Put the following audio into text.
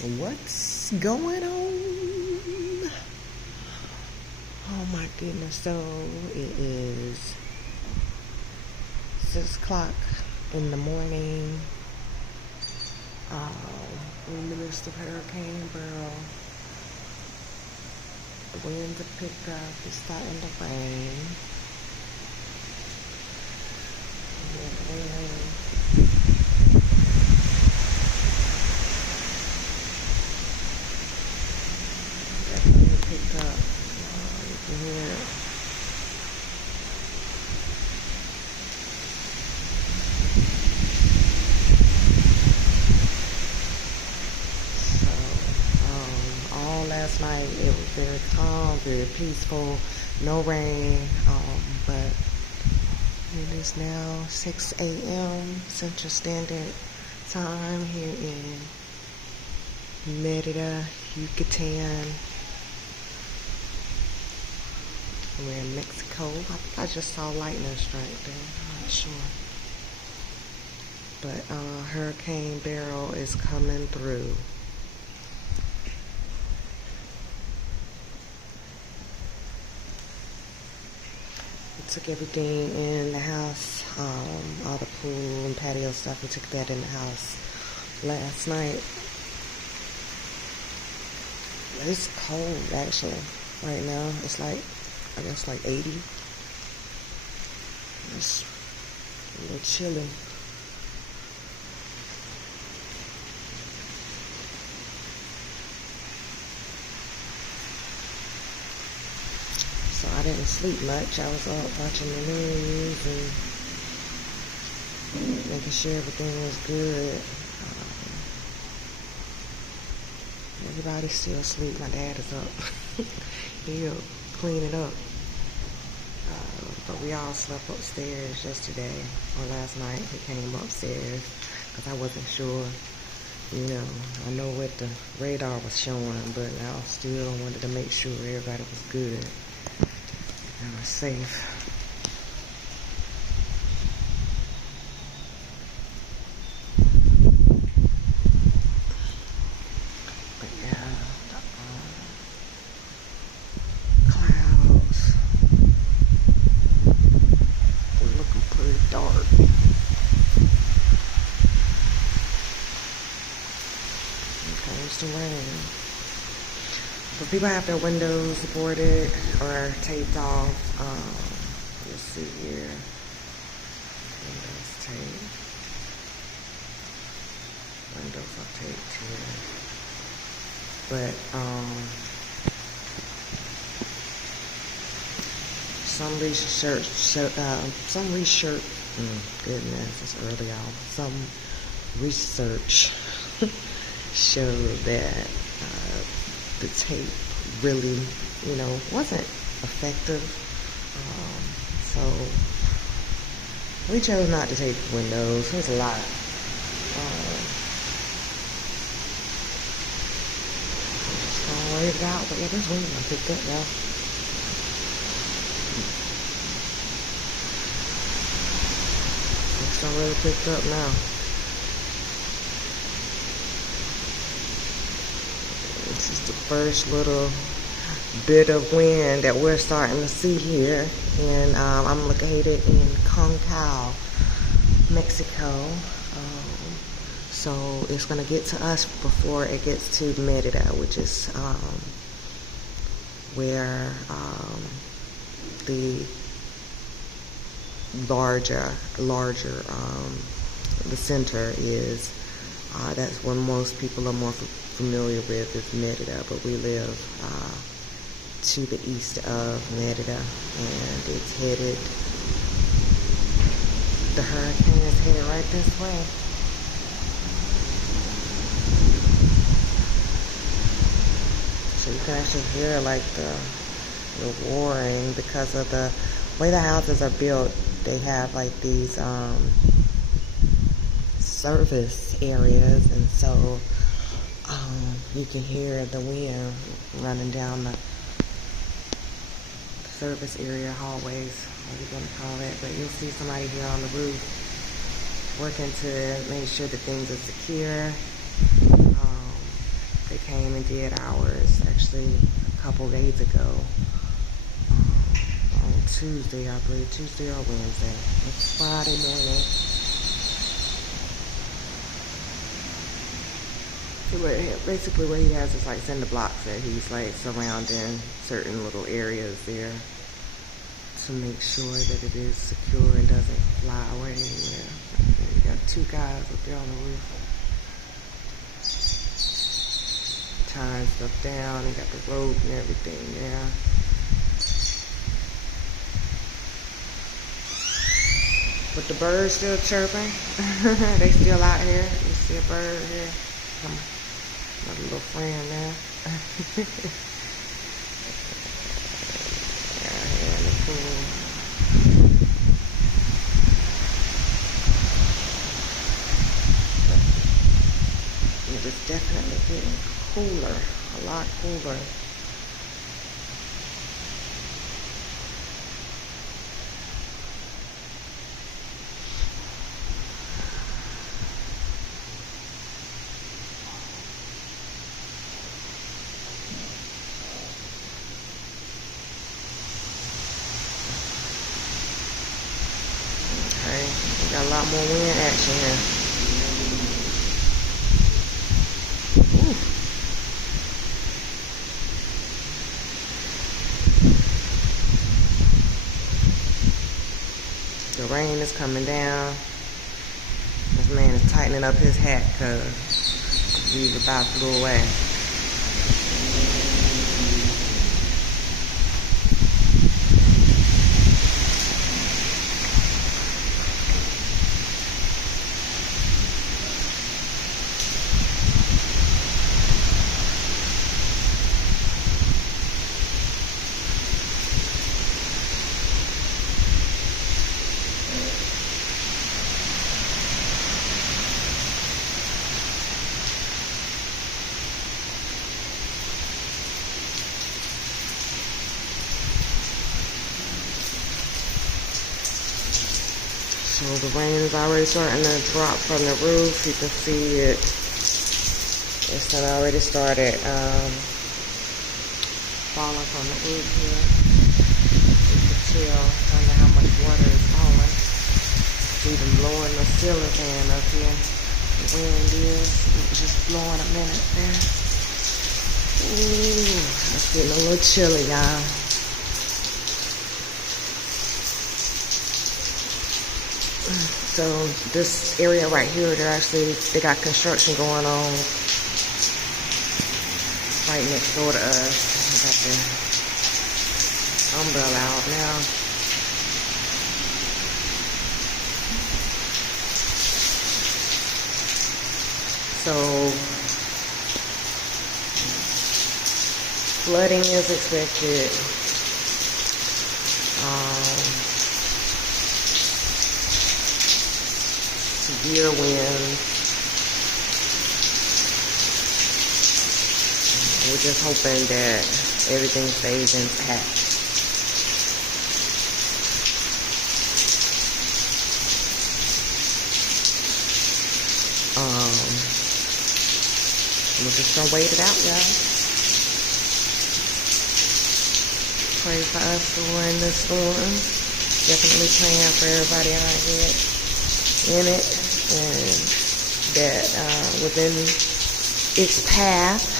What's going on? Oh my goodness. So it is 6 o'clock in the morning. In the midst of Hurricane Beryl. The winds have picked up. It's starting to rain. Definitely picked up. You can hear it. All last night it was very calm, very peaceful, no rain, but it is now 6 a.m. Central Standard Time here in Merida, Yucatán. We're in Mexico. I think I just saw lightning strike there. I'm not sure. But Hurricane Beryl is coming through. Took everything in the house, all the pool and patio stuff. We took that in the house last night. It's cold actually right now. It's like, I guess like 80. It's a little chilly. So I didn't sleep much. I was up watching the news and making sure everything was good. Everybody's still asleep. My dad is up. He'll clean it up. But we all slept upstairs yesterday or last night. He came upstairs because I wasn't sure. You know, I know what the radar was showing, but I still wanted to make sure everybody was good. And we're safe. But yeah, the clouds are looking pretty dark. Here comes the rain. But people have their windows boarded or taped off. Let's see here. Windows taped. Windows are taped here. But goodness, it's early out. Some research showed that the tape really, wasn't effective. So we chose not to tape windows. There's a lot. Just gonna wait it out. But yeah, this wind I picked up now. It's not really picked up now. This is the first little bit of wind that we're starting to see here. And I'm located in Concao, Mexico. So it's going to get to us before it gets to Merida, which is where the larger the center is. That's where most people are more familiar with is Merida, but we live to the east of Merida, and it's headed, the hurricane is headed right this way. So you can actually hear like the roaring because of the way the houses are built. They have like these service areas, and so you can hear the wind running down the service area hallways, what you're gonna call it. But you'll see somebody here on the roof working to make sure that things are secure. They came and did ours actually a couple days ago. On Tuesday, I believe, Tuesday or Wednesday. It's Friday morning. So basically what he has is like cinder blocks that he's like surrounding certain little areas there to make sure that it is secure and doesn't fly away anywhere. We got two guys up there on the roof tying stuff down. They got the rope and everything there. But the birds still chirping. They still out here. You see a bird here. Another little friend there. Yeah, here in the pool. It was definitely getting cooler, a lot cooler. Okay, we got a lot more wind action here. Ooh. The rain is coming down. This man is tightening up his hat because he's about to go away. So the rain is already starting to drop from the roof. You can see it. It's already started falling from the roof here. You can tell kind of how much water is falling. It's even blowing the ceiling fan up here. The wind is. It was just blowing a minute there. Ooh, it's getting a little chilly, y'all. So this area right here, they got construction going on right next door to us. We got the umbrella out now. So flooding is expected. Severe winds. We're just hoping that everything stays intact. We're just gonna wait it out, y'all. Pray for us during the storm. Definitely praying for everybody out here in it, and that within its path